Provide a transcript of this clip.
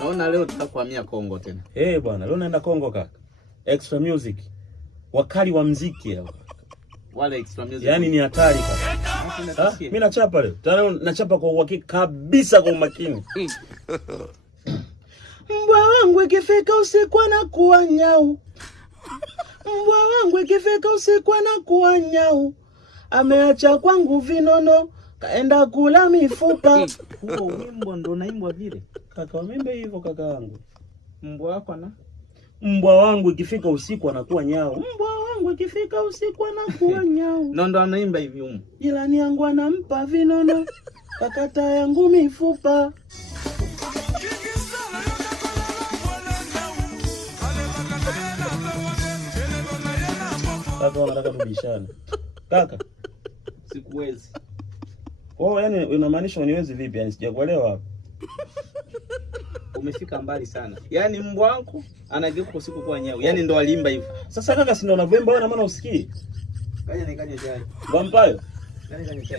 Naona leo tutakuhamia Kongo tena. Bwana, leo naenda Kongo kaka. Extra Music. Wakali wa muziki hao. Wale Extra Music. Yaani ni hatari kaka. Mimi nachapa leo. Tena nachapa kwa uhakika kabisa, kwa umakini. Mbwa wangu ikifika usiku anakuwa nyau. Mbwa wangu ikifika usiku anakuwa nyau. Ameacha kwangu vinono, kaenda kula mifupa. Huo wimbo ndo naimbwa vile. Kaka, wimbe hivyo kaka wangu. Mbwa wako na? Mbwa wangu ikifika usiku anakuwa nyau. Mbwa wangu ikifika usiku anakuwa nyau. Ndo anaimba hivi huko. Jirani yangu anampa vinono, kakata yangu mifupa. Kaka, wanataka tubishane. Kaka, sikuwezi. Yani unamaanisha uniwezi vipi? Yani sijakuelewa hapo. Umefika mbali sana. Yani mbwa wako anageuka usiku kwa nyau. Yani ndo alimba hivyo. Sasa kaka, si ndo unavyoimba wewe, na maana usikii? Kaja nikanye chai. Vampayo. Nikanye chai.